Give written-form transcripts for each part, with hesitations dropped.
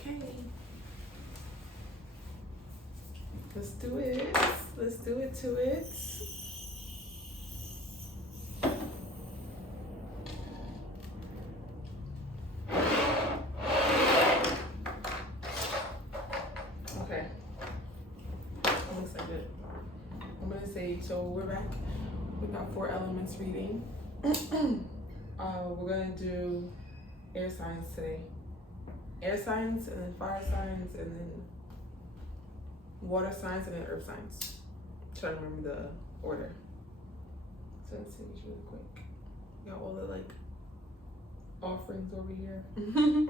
Okay. Let's do it. Let's do it to it. Okay. I'm excited. I'm gonna say, so we're back. We got 4 elements reading. We're gonna do air signs today. Air signs, and then fire signs, and then water signs, and then earth signs. Try to remember the order. So let's see these really quick. Got all the like offerings over here. It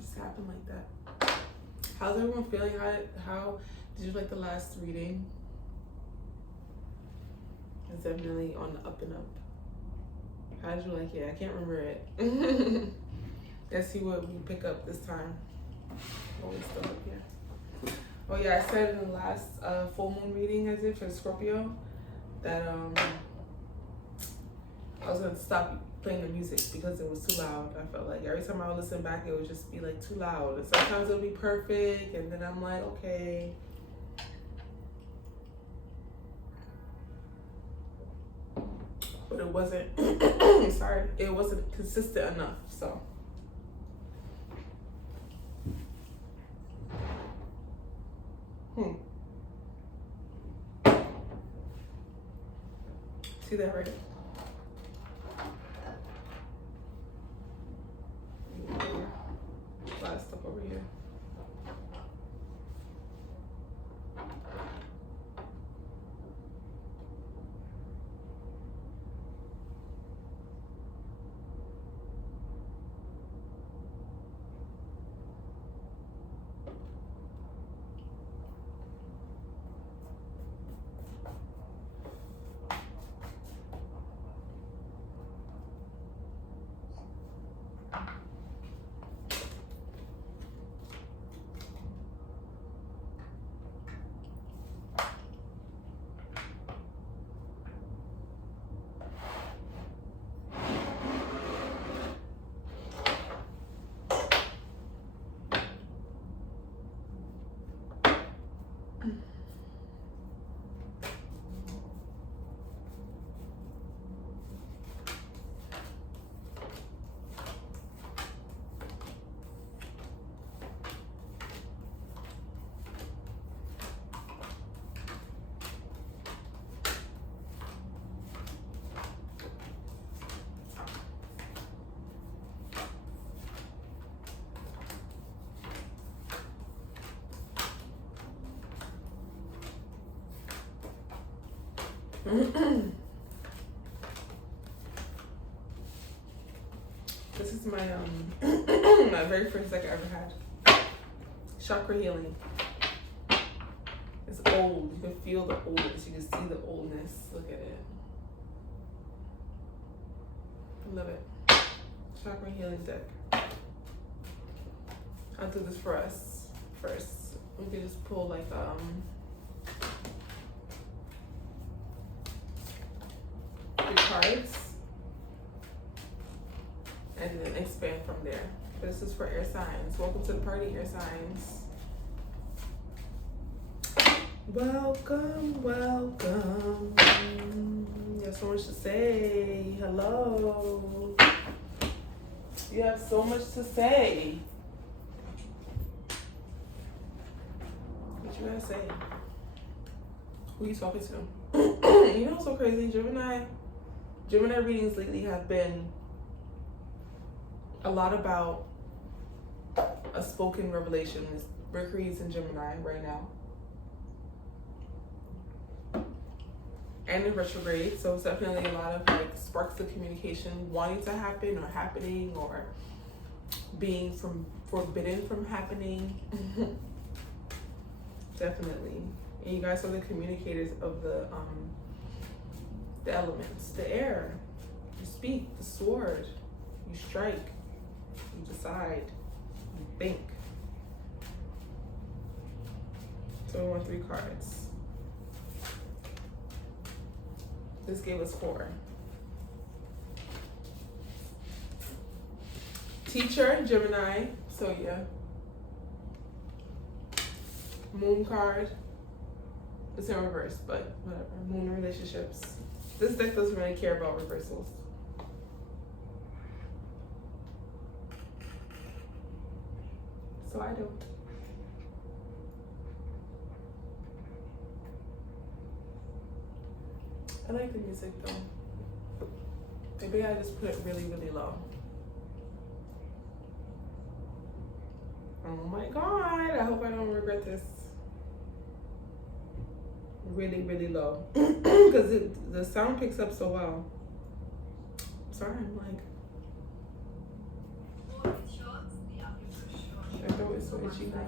just happened like that. How's everyone feeling? How did you like the last reading? It's definitely on the up and up. How did you like it? I can't remember it. Let's see what we pick up this time. Oh, it's still up here. Oh yeah, I said in the last full moon reading I did for Scorpio that I was gonna stop playing the music because it was too loud. I felt like every time I would listen back, it would just be like too loud. And sometimes it would be perfect, and then I'm like, okay. But it wasn't, sorry, it wasn't consistent enough, so. See that right? A lot of stuff over here. This is my my very first deck I ever had. Chakra healing. It's old. You can feel the oldness. You can see the oldness. Look at it. I love it. Chakra healing deck. I'll do this for us first. We can just pull like 3 cards and then expand from there. This is for air signs. Welcome to the party, air signs. Welcome, welcome. You have so much to say. Hello. You have so much to say. What you gotta say? Who you talking to? You know what's so crazy? Gemini readings lately have been a lot about a spoken revelation. Mercury's in Gemini right now. And in retrograde, so it's definitely a lot of like sparks of communication wanting to happen or happening or being forbidden from happening. Definitely. And you guys are the communicators of the elements, the air. You speak, the sword, you strike, you decide, you think. So we want 3 cards. This gave us 4. Teacher, Gemini, So yeah. Moon card. It's in reverse, but whatever. Moon relationships. This deck doesn't really care about reversals. So I don't. I like the music though. Maybe I just put it really, really low. Oh my god, I hope I don't regret this. Really, really low. Because the sound picks up so well. Sorry, I'm like. My throat is so itchy now.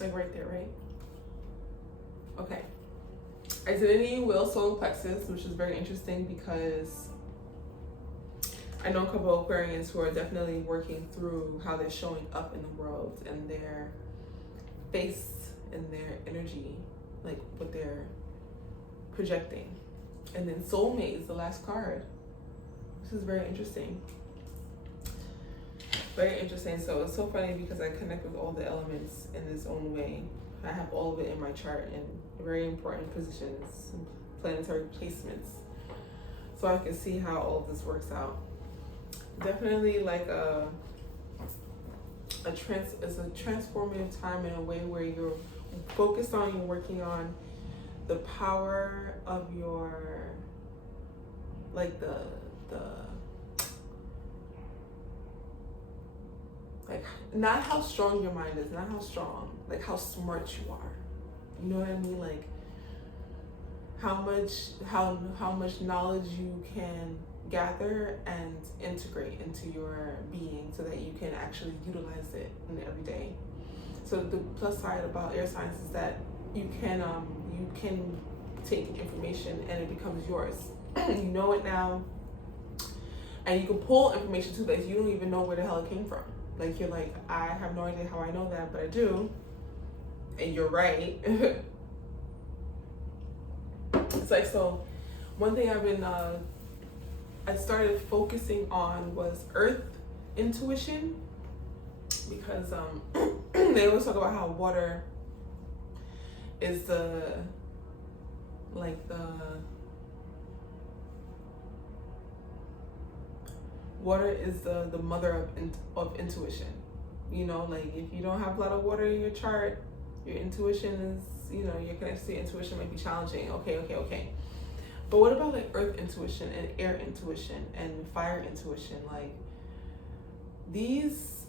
Like right there, right? Okay. Identity, will, soul, plexus, which is very interesting because I know a couple of Aquarians who are definitely working through how they're showing up in the world and their face and their energy, like what they're projecting. And then soulmate is the last card. This is very interesting. Very interesting. So it's so funny because I connect with all the elements in this own way. I have all of it in my chart in very important positions, planetary placements. So I can see how all of this works out. Definitely like it's a transformative time in a way where you're focused on, you're working on the power of your, like the like, not how strong your mind is, not how strong, like how smart you are. You know what I mean? Like how much knowledge you can gather and integrate into your being so that you can actually utilize it in every day. So the plus side about air signs is that you can take information and it becomes yours. You know it now, and you can pull information too that you don't even know where the hell it came from. Like you're like, I have no idea how I know that, but I do. And you're right. It's like, so one thing I started focusing on was earth intuition, because they always talk about how water is the mother of intuition. You know, like if you don't have a lot of water in your chart, your intuition is, you know, your connection to intuition might be challenging. Okay. But what about like earth intuition and air intuition and fire intuition? Like these,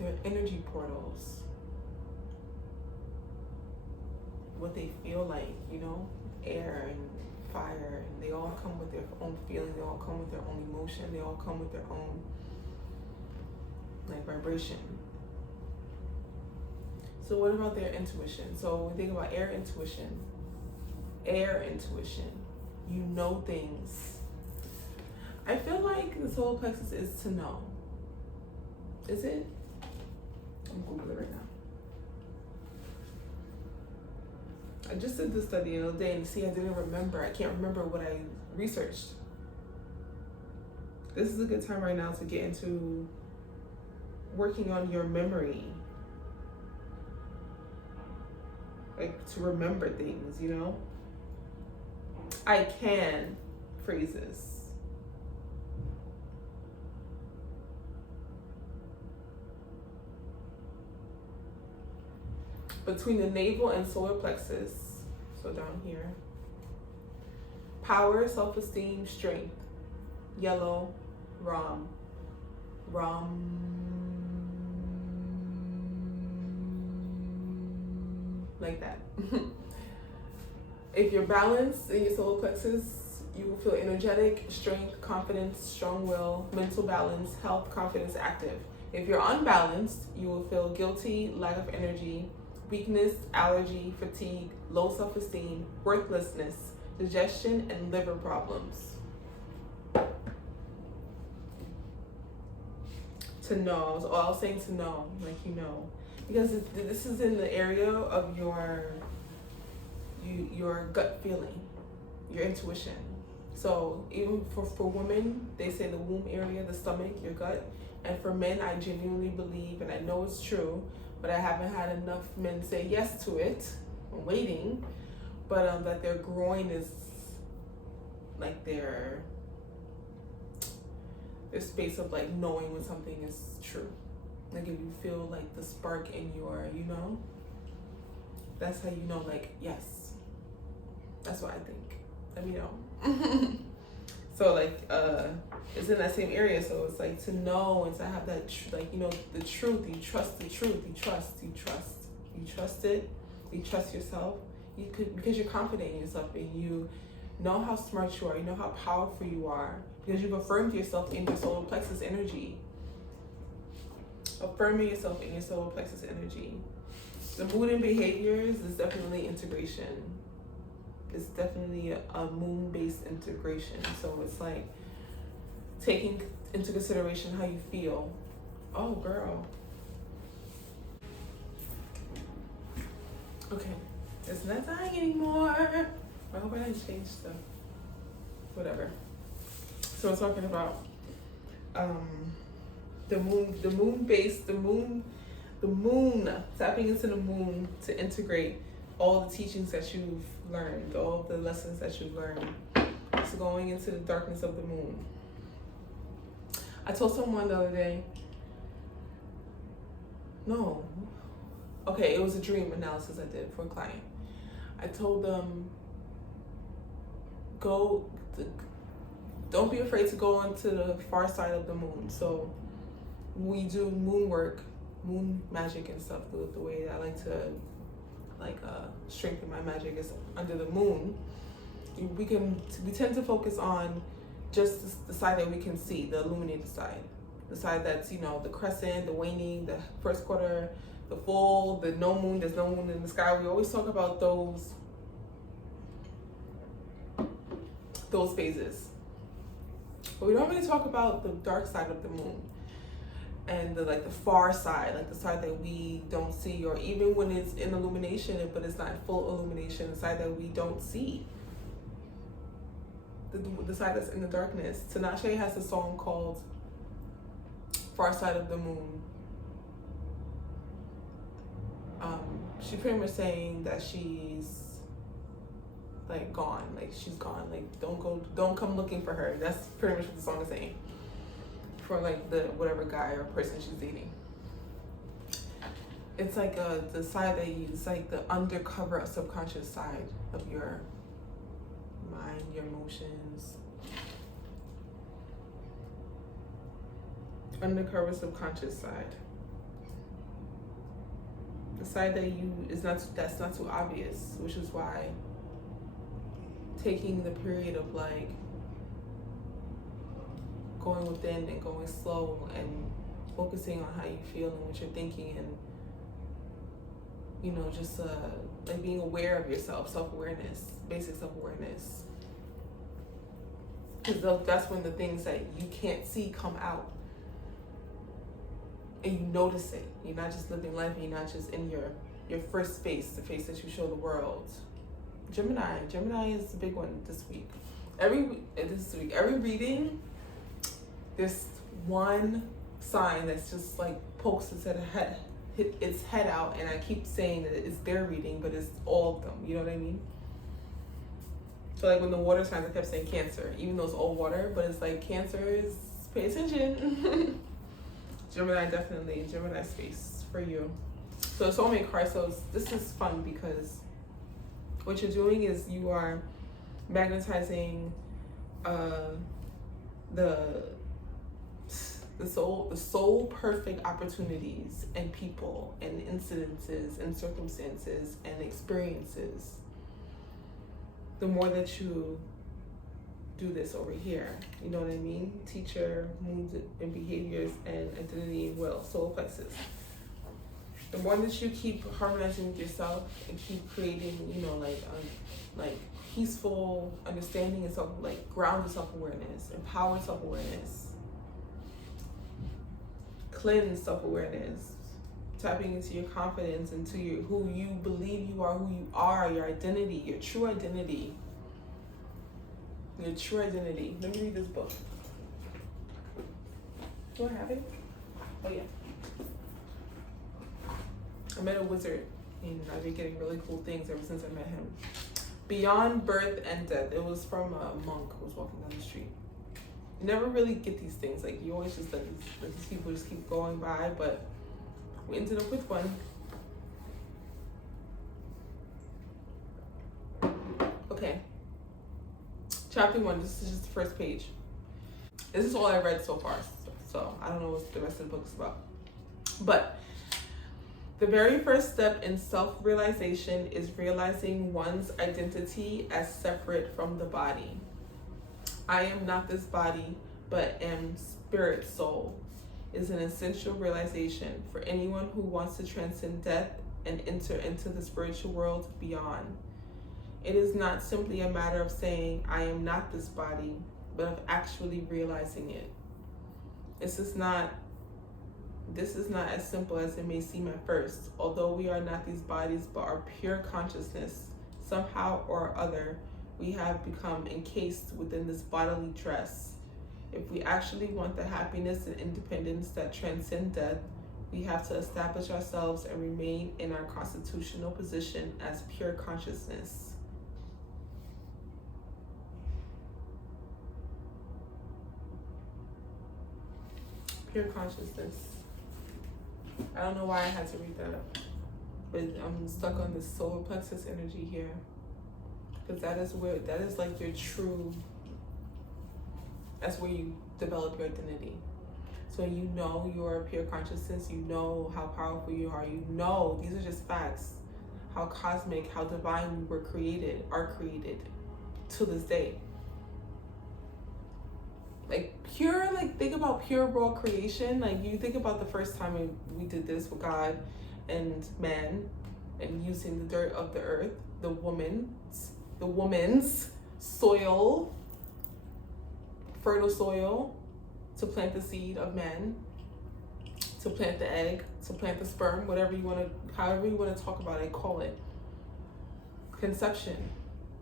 they're energy portals. What they feel like, you know, air and fire, and they all come with their own feelings, they all come with their own emotion, they all come with their own like vibration. So what about their intuition? So when we think about air intuition, you know things. I feel like the solar plexus is to know. Is it? I'm Googling it right now. I just did this study the other day and see, I can't remember what I researched. This is a good time right now to get into working on your memory. Like to remember things, you know? I can phrases. between the navel and solar plexus, so down here. Power, self-esteem, strength. Yellow, Ram. Like that. If you're balanced in your solar plexus, you will feel energetic, strength, confidence, strong will, mental balance, health, confidence, active. If you're unbalanced, you will feel guilty, lack of energy, weakness, allergy, fatigue, low self-esteem, worthlessness, digestion, and liver problems. To know, so I was saying to know, like you know, because this is in the area of your gut feeling, your intuition. So even for women, they say the womb area, the stomach, your gut. And for men, I genuinely believe, and I know it's true, but I haven't had enough men say yes to it. I'm waiting, but that their groin is like their space of like knowing when something is true. Like if you feel like the spark in your, you know, that's how you know, like, yes. That's what I think. Let me know. So like, it's in that same area. So it's like to know and to have that, like, you know, the truth. You trust the truth. You trust it. You trust yourself. Because you're confident in yourself and you know how smart you are. You know how powerful you are because you've affirmed yourself in your solar plexus energy. Affirming yourself in your solar plexus energy. The mood and behaviors is definitely integration. It's definitely a moon-based integration. So it's like taking into consideration how you feel. Oh, girl. Okay, it's not dying anymore. I hope I didn't change stuff. Whatever. So we're talking about the moon, tapping into the moon to integrate all the teachings that you've learned, all the lessons that you've learned. So going into the darkness of the moon. I told someone the other day, it was a dream analysis I did for a client. I told them, don't be afraid to go onto the far side of the moon. So we do moon work, moon magic and stuff. The way that I like to strengthen my magic is under the moon. We tend to focus on just the side that we can see, the illuminated side, the side that's, you know, the crescent, the waning, the first quarter, the full, the no moon. There's no moon in the sky. We always talk about those phases, but we don't really talk about the dark side of the moon and the far side, like the side that we don't see, or even when it's in illumination but it's not full illumination, the side that we don't see, the side that's in the darkness. Tinashe has a song called Far Side of the Moon. She pretty much saying that she's like gone, like she's gone, like don't come looking for her. That's pretty much what the song is saying for like the whatever guy or person she's dating. It's like the side that it's like the undercover subconscious side of your mind, your emotions. Undercover subconscious side. The side that's not too obvious, which is why taking the period of like going within and going slow and focusing on how you feel and what you're thinking, and you know, just like being aware of yourself, self-awareness, basic self-awareness, because that's when the things that you can't see come out and you notice it. You're not just living life, and you're not just in your first space, the face that you show the world. Gemini is the big one this week. Every reading, there's one sign that's just like pokes its head out, and I keep saying that it's their reading, but it's all of them. You know what I mean? So like when the water signs, I kept saying Cancer, even though it's all water, but it's like Cancer is pay attention. Gemini space for you. So soulmate card, so this is fun because what you're doing is you are magnetizing the soul perfect opportunities and people and incidences and circumstances and experiences. The more that you do this over here, you know what I mean? Teacher, moods and behaviors and identity and will, soul plexus. The more that you keep harmonizing with yourself and keep creating, you know, like peaceful understanding and self, like grounded self-awareness, empowered self-awareness, cleanse self-awareness, tapping into your confidence, into your who you believe you are, your identity, your true identity. Your true identity. Let me read this book. Do I have it? Oh yeah. I met a wizard and I've been getting really cool things ever since I met him. Beyond Birth and Death. It was from a monk who was walking down the street. You never really get these things. Like you always just let these people just keep going by, but we ended up with one. Okay. Chapter 1, this is just the first page. This is all I read so far, so I don't know what the rest of the book is about. But the very first step in self-realization is realizing one's identity as separate from the body. I am not this body, but am spirit soul, is an essential realization for anyone who wants to transcend death and enter into the spiritual world beyond. It is not simply a matter of saying, I am not this body, but of actually realizing it. This is not as simple as it may seem at first. Although we are not these bodies, but are pure consciousness, somehow or other, we have become encased within this bodily dress. If we actually want the happiness and independence that transcend death, we have to establish ourselves and remain in our constitutional position as pure consciousness. Pure consciousness. I don't know why I had to read that, but I'm stuck on the solar plexus energy here, because that is like your true, that's where you develop your identity. So you know you are pure consciousness, you know how powerful you are, you know, these are just facts, how cosmic, how divine we are created to this day. Like pure, like think about pure raw creation. Like you think about the first time we did this with God and man, and using the dirt of the earth, the woman's soil, fertile soil, to plant the seed of man, to plant the egg, to plant the sperm, however you want to talk about it, call it. Conception.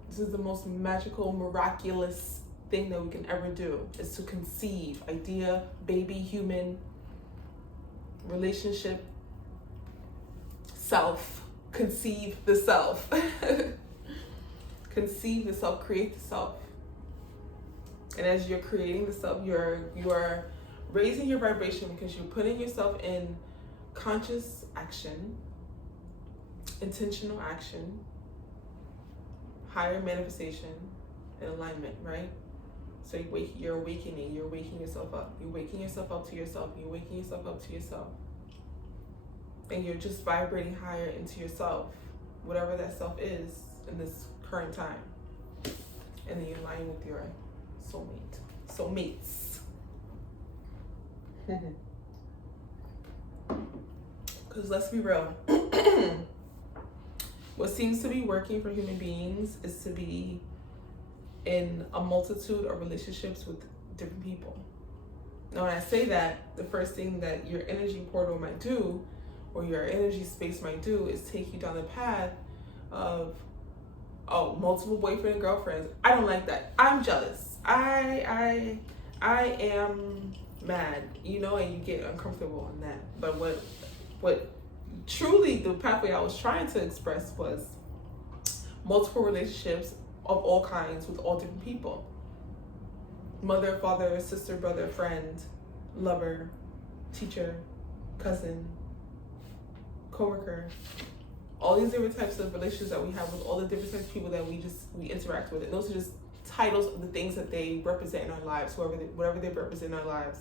This is the most magical, miraculous thing that we can ever do, is to conceive, idea, baby, human, relationship, self, conceive the self. Conceive the self, create the self. And as you're creating the self, you are raising your vibration, because you're putting yourself in conscious action, intentional action, higher manifestation, and alignment, right? So you're awakening, you're waking yourself up. You're waking yourself up to yourself. You're waking yourself up to yourself. And you're just vibrating higher into yourself, whatever that self is in this current time. And then you align with your soulmates. Because let's be real. What seems to be working for human beings is to be in a multitude of relationships with different people. Now, when I say that, the first thing that your energy portal might do, or your energy space might do, is take you down the path of, multiple boyfriend and girlfriends. I don't like that. I'm jealous. I am mad, and you get uncomfortable on that. But what truly the pathway I was trying to express was multiple relationships of all kinds with all different people. Mother, father, sister, brother, friend, lover, teacher, cousin, coworker, all these different types of relationships that we have with all the different types of people that we interact with. And those are just titles of the things that they represent in our lives, whatever they represent in our lives.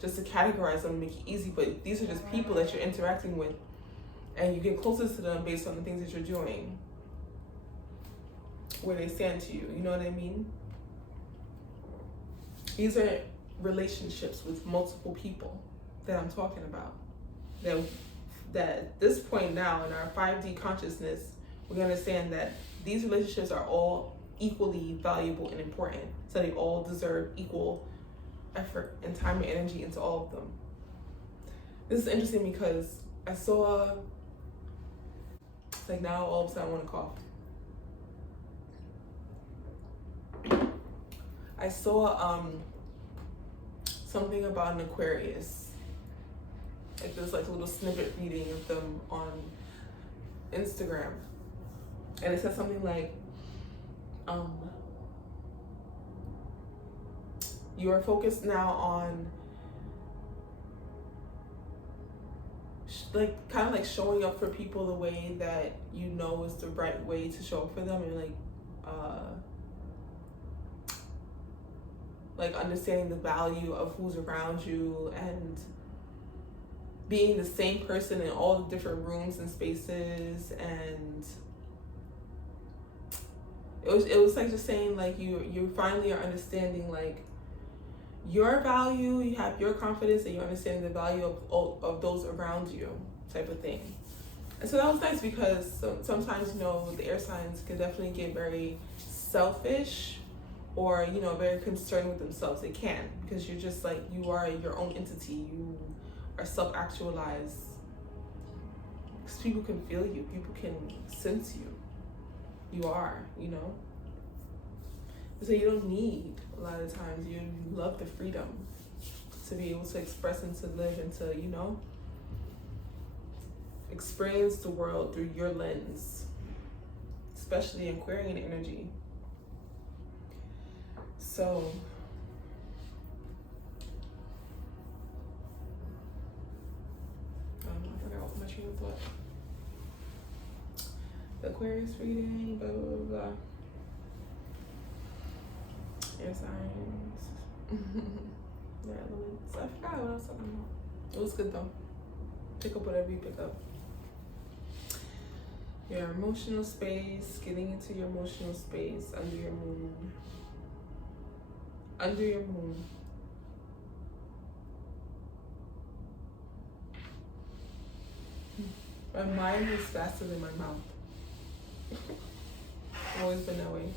Just to categorize them and make it easy, but these are just people that you're interacting with, and you get closer to them based on the things that you're doing, where they stand to you. You know what I mean? These are relationships with multiple people that I'm talking about. That at this point now in our 5D consciousness, we understand that these relationships are all equally valuable and important. So they all deserve equal effort and time and energy into all of them. This is interesting because I saw, it's like now all of a sudden I want to cough. I saw something about an Aquarius. Like there's like a little snippet reading of them on Instagram. And it said something like, you are focused now on like kind of like showing up for people the way that you know is the right way to show up for them, and like understanding the value of who's around you and being the same person in all the different rooms and spaces. And it was like just saying like you finally are understanding like your value, you have your confidence, and you understand the value of those around you, type of thing. And so that was nice because sometimes, you know, the air signs can definitely get very selfish or, you know, very concerned with themselves. They can, because you're just like, you are your own entity. You are self-actualized. Because people can feel you. People can sense you. You are, you know. So you don't need, a lot of times, you love the freedom to be able to express and to live and to, you know, experience the world through your lens, especially in Aquarian energy. So I forgot what my train of thought. The Aquarius reading, blah blah blah blah. Air signs. Their elements. I forgot what I was talking about. It was good though. Pick up whatever you pick up. Your emotional space, getting into your emotional space under your moon. Under your moon. My mind is faster than my mouth. Always been that way.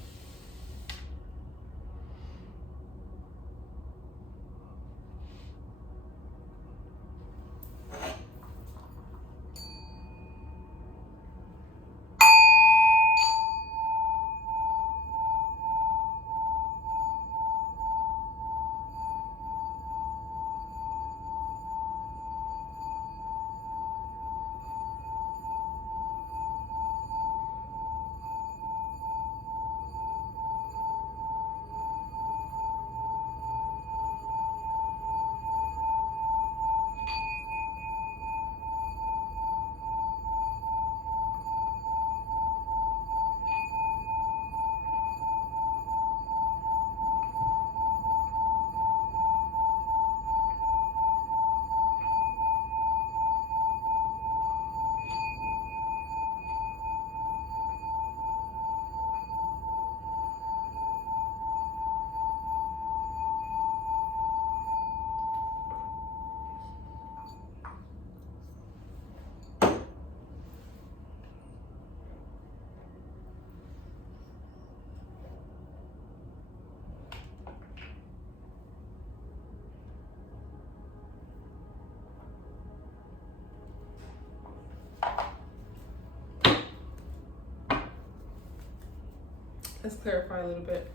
Let's clarify a little bit.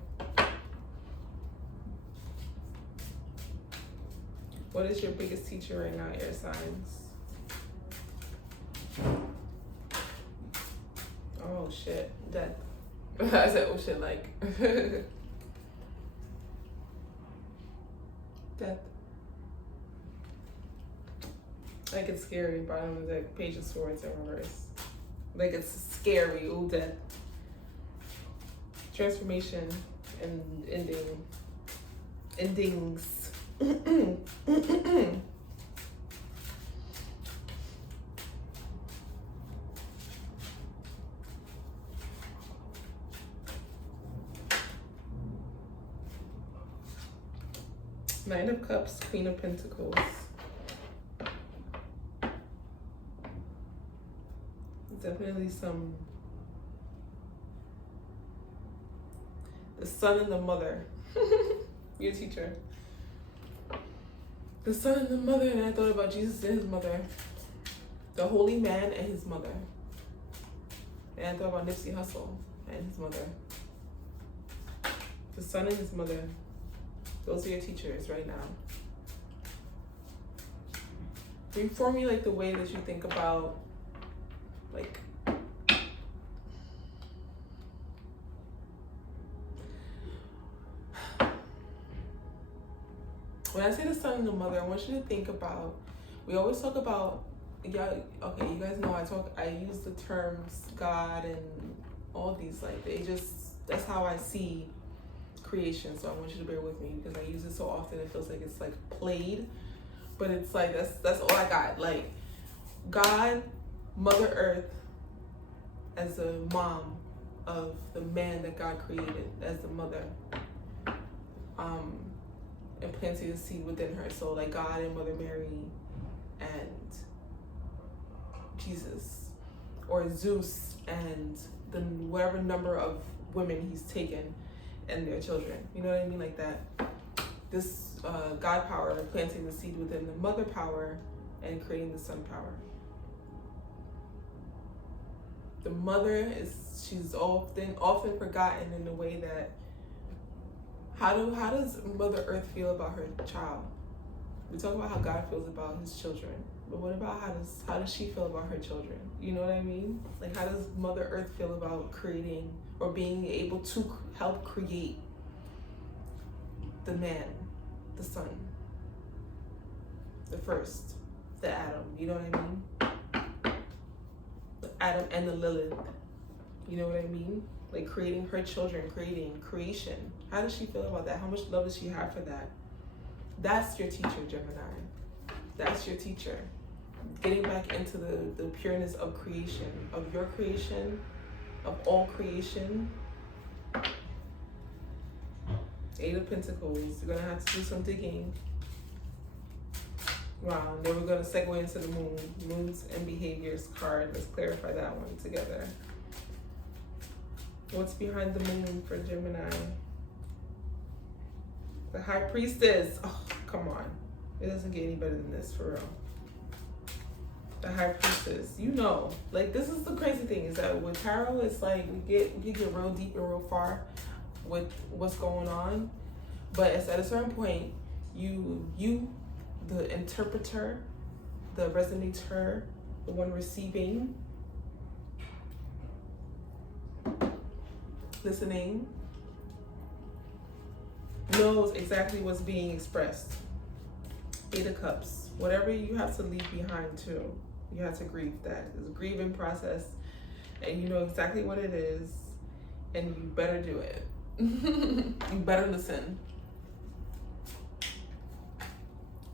What is your biggest teacher right now, air signs? Oh shit, death. I said, oh shit, like. Death. Like it's scary. Bottom is like Page of Swords in reverse. Like it's scary. Ooh, death. Transformation and endings. Nine of Cups, Queen of Pentacles. Definitely some. The son and the mother. Your teacher. The son and the mother, and I thought about Jesus and his mother. The holy man and his mother. And I thought about Nipsey Hussle and his mother. The son and his mother. Those are your teachers right now. Reformulate the way that you think about, like, when I say the son and the mother, I want you to think about, we always talk about, yeah, okay, you guys know I use the terms God and all these, like, that's how I see creation. So I want you to bear with me because I use it so often it feels like it's like played, but it's like that's all I got. Like God, Mother Earth as a mom of the man that God created as the mother, and planting the seed within her. So like God and Mother Mary and Jesus, or Zeus and the whatever number of women he's taken and their children, you know what I mean, like that. This God power planting the seed within the mother power and creating the son power. The mother she's often forgotten in the way that how does Mother Earth feel about her child? We talk about how God feels about his children, but what about how does she feel about her children? You know what I mean? Like how does Mother Earth feel about creating or being able to help create the man, the son, the first, the Adam, you know what I mean? The Adam and the Lilith, you know what I mean? Like creating her children, creation. How does she feel about that? How much love does she have for that? That's your teacher, Gemini. That's your teacher. Getting back into the pureness of creation, of your creation, of all creation. Eight of Pentacles. You're gonna have to do some digging. Wow, and then we're gonna segue into the moon. Moons and behaviors card. Let's clarify that one together. What's behind the moon for Gemini? The High Priestess. Oh, come on. It doesn't get any better than this, for real. The High Priestess. You know, like this is the crazy thing is that with tarot, it's like we get real deep and real far with what's going on, but it's at a certain point, you, the interpreter, the resonator, the one receiving, listening, knows exactly what's being expressed. Eight of Cups. Whatever you have to leave behind too, you have to grieve that. It's a grieving process, and you know exactly what it is, and you better do it. You better listen,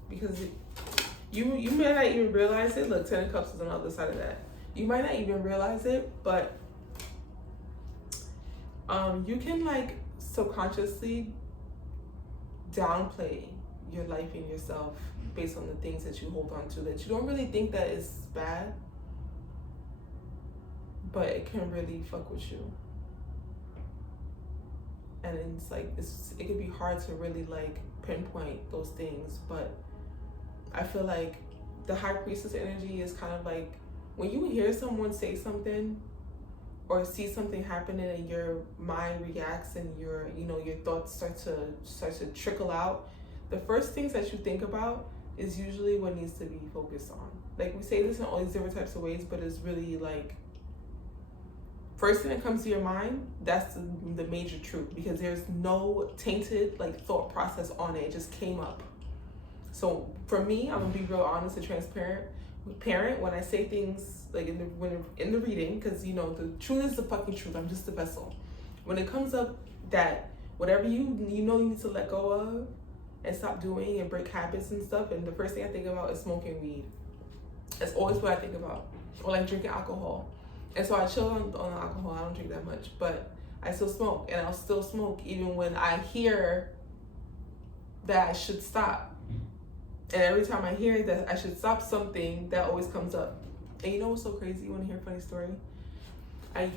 because you may not even realize it. Look, Ten of Cups is on the other side of that. You might not even realize it, but you can like subconsciously downplay your life and yourself based on the things that you hold on to that you don't really think that is bad, but it can really fuck with you. And it's like it can be hard to really like pinpoint those things, but I feel like the High Priestess energy is kind of like when you hear someone say something or see something happening and your mind reacts and your thoughts start to trickle out. The first things that you think about is usually what needs to be focused on. Like we say this in all these different types of ways, but it's really like first thing that comes to your mind, that's the major truth, because there's no tainted like thought process on it. It just came up. So for me, I'm gonna be real honest and transparent. parent when I say things like in the reading, because you know the truth is the fucking truth. I'm just a vessel. When it comes up that whatever you know you need to let go of and stop doing and break habits and stuff, and the first thing I think about is smoking weed. That's always what I think about, or like drinking alcohol. And so I chill on alcohol. I don't drink that much, but I still smoke, and I'll still smoke even when I hear that I should stop. And every time I hear that I should stop something, that always comes up. And you know what's so crazy? You want to hear a funny story? I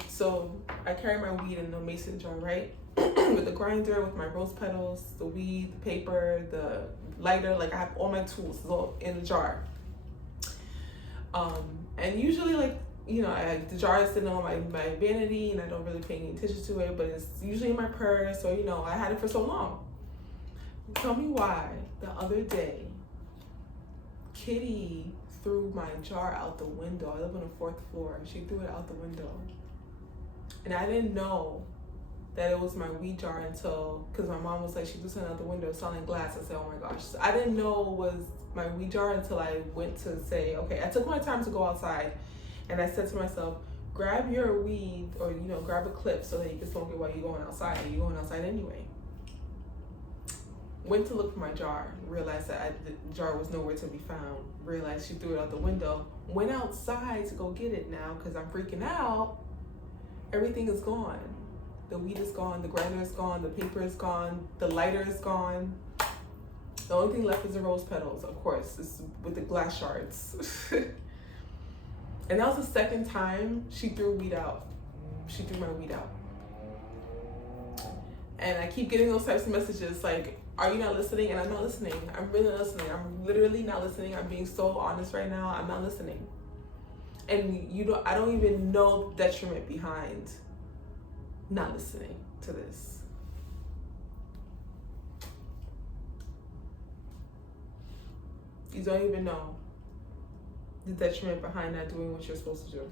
carry my weed in a mason jar, right? With the grinder, with my rose petals, the weed, the paper, the lighter. Like I have all my tools all in a jar. And usually, like, you know, the jar is sitting on my vanity, and I don't really pay any attention to it, but it's usually in my purse, or, you know, I had it for so long. Tell me why the other day Kitty threw my jar out the window. I live on the 4th floor. She threw it out the window. And I didn't know that it was my weed jar until, because my mom was like, she threw something out the window selling glass. I said, oh my gosh. So I didn't know it was my weed jar until I went to say, okay, I took my time to go outside, and I said to myself, grab your weed, or, you know, grab a clip so that you can smoke it while you're going outside. You're going outside anyway. Went to look for my jar, realized that the jar was nowhere to be found, realized she threw it out the window, went outside to go get it now because I'm freaking out. Everything is gone. The weed is gone, the grinder is gone, the paper is gone, the lighter is gone. The only thing left is the rose petals, of course, it's with the glass shards. And that was the second time she threw weed out. She threw my weed out. And I keep getting those types of messages like, are you not listening? And I'm not listening. I'm really not listening. I'm literally not listening. I'm being so honest right now. I'm not listening. And I don't even know the detriment behind not listening to this. You don't even know the detriment behind not doing what you're supposed to do.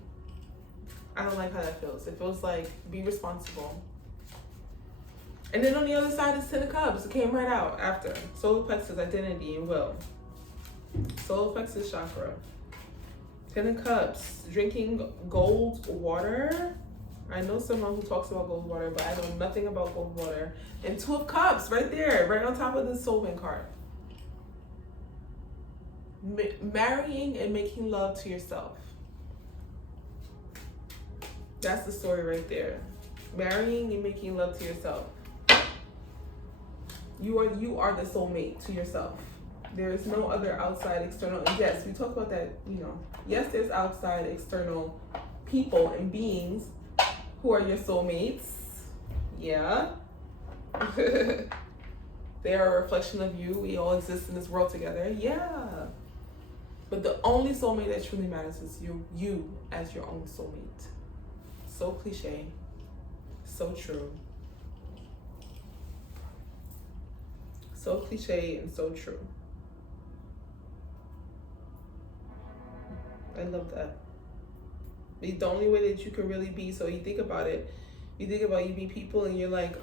I don't like how that feels. It feels like, be responsible. And then on the other side is 10 of Cups. It came right out after. Solar Plexus, identity, and will. Solar Plexus chakra. 10 of Cups, drinking gold water. I know someone who talks about gold water, but I know nothing about gold water. And 2 of Cups, right there, right on top of the soulmate card. Marrying and making love to yourself. That's the story right there. Marrying and making love to yourself. You are the soulmate to yourself. There is no other outside external. And yes, we talk about that, you know. Yes, there's outside external people and beings who are your soulmates. Yeah. They are a reflection of you. We all exist in this world together. Yeah. But the only soulmate that truly matters is you as your own soulmate. So cliche. So true. So cliche and so true. I love that. It's the only way that you can really be. So you think about it. You think about you meet people and you're like,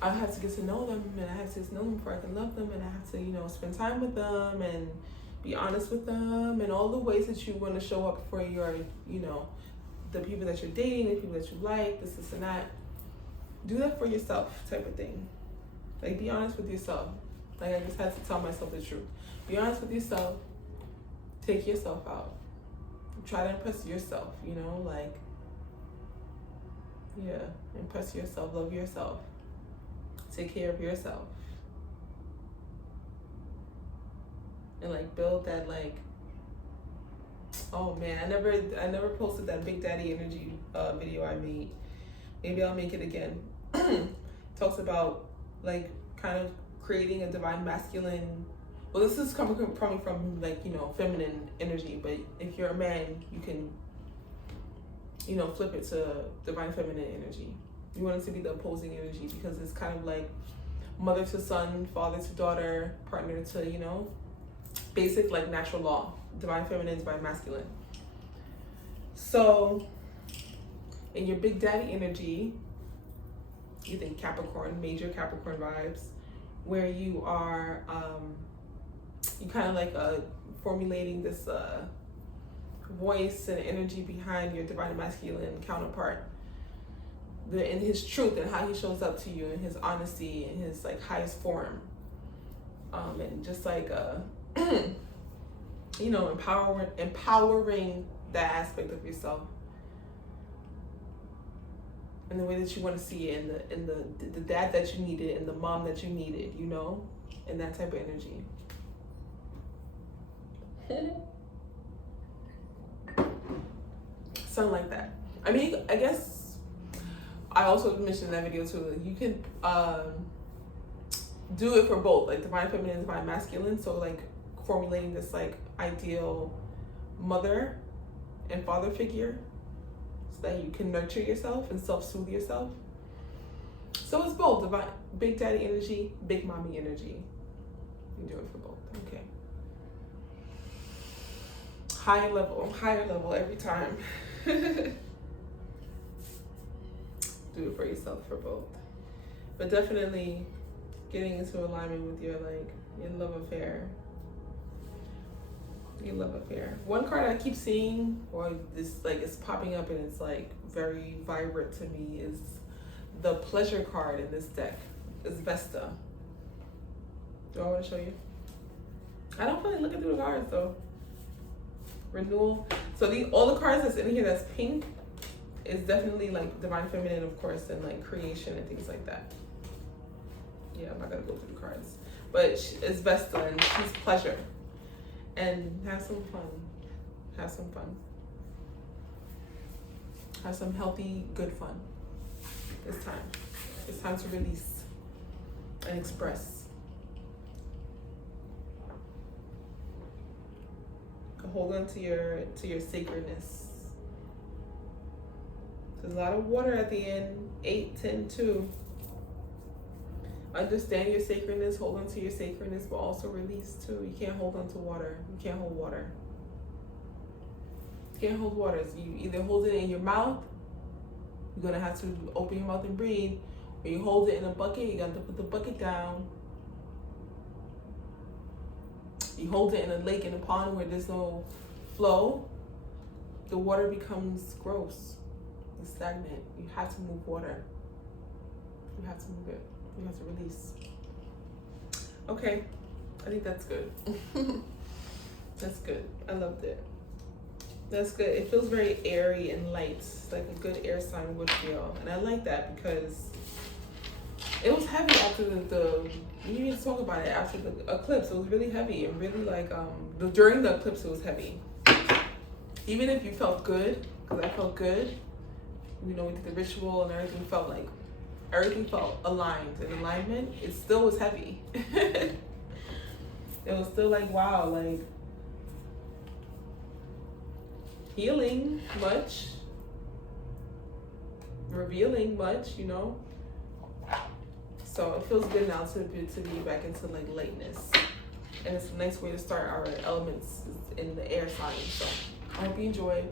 I have to get to know them, and I have to get to know them before I can love them, and I have to, you know, spend time with them and be honest with them, and all the ways that you want to show up for your, you know, the people that you're dating, the people that you like, this and that. Do that for yourself, type of thing. Like, be honest with yourself. Like, I just had to tell myself the truth. Be honest with yourself. Take yourself out. Try to impress yourself, you know, like, yeah, impress yourself, love yourself. Take care of yourself. And like build that, like, oh man, I never posted that Big Daddy energy video I made. Maybe I'll make it again. Talks about like kind of creating a divine masculine. Well, this is coming from like, you know, feminine energy, but if you're a man, you can, you know, flip it to divine feminine energy. You want it to be the opposing energy because it's kind of like mother to son, father to daughter, partner to, you know, basic like natural law, divine feminine, divine masculine. So in your Big Daddy energy, you think Capricorn, major Capricorn vibes, where you are you kind of like formulating this voice and energy behind your divine masculine counterpart, in his truth and how he shows up to you, in his honesty and his like highest form, and just like you know, empowering that aspect of yourself in the way that you want to see it, in the dad that you needed and the mom that you needed, you know, and that type of energy. Something like that. I mean, I guess I also mentioned in that video too, you can do it for both, like divine feminine and divine masculine. So like formulating this like ideal mother and father figure so that you can nurture yourself and self-soothe yourself. So it's both divine, big daddy energy, big mommy energy. You do it for both. Okay. Higher level every time. Do it for yourself for both. But definitely getting into alignment with your love affair. Your love affair. One card I keep seeing, or this like it's popping up and it's like very vibrant to me, is the pleasure card in this deck. It's Vesta. Do I want to show you? I don't feel like looking through the cards though. Renewal. So all the cards that's in here that's pink is definitely like divine feminine, of course, and like creation and things like that. Yeah, I'm not gonna go through the cards, but it's Vesta and she's pleasure. And have some fun. Have some fun. Have some healthy, good fun. It's time. It's time to release and express. Hold on to your sacredness. There's a lot of water at the end. 8, 10, 2. Understand your sacredness, hold on to your sacredness, but also release too. You can't hold on to water. You can't hold water. You can't hold water. So you either hold it in your mouth, you're gonna have to open your mouth and breathe, or you hold it in a bucket, you got to put the bucket down. You hold it in a lake, in a pond where there's no flow, the water becomes gross and stagnant. You have to move water. You have to move it. You have to release. Okay, I think that's good. That's good. I loved it. That's good. It feels very airy and light, like a good air sign would feel. And I like that because it was heavy after we didn't even talk about it after the eclipse. It was really heavy and really like, during the eclipse it was heavy. Even if you felt good, because I felt good, you know, we did the ritual and everything felt aligned. In alignment, it still was heavy. It was still like, wow, like healing much, revealing much, you know. So it feels good now to be back into like lightness, and it's a nice way to start our elements in the air sign. So I hope you enjoy.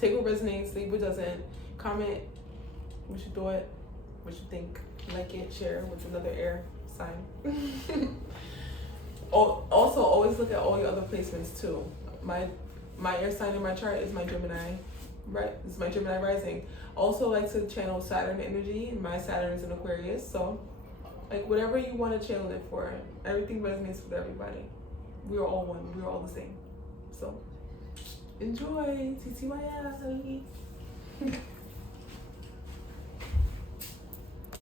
Take what resonates, leave what doesn't. Comment what you thought, what you think, like it, share with another air sign. Also, always look at all your other placements too. My air sign in my chart is my Gemini, right? It's my Gemini rising. Also like to channel Saturn energy, and my Saturn is in Aquarius. So like whatever you want to channel it for, everything resonates with everybody. We are all one. We are all the same. So enjoy. TTYL.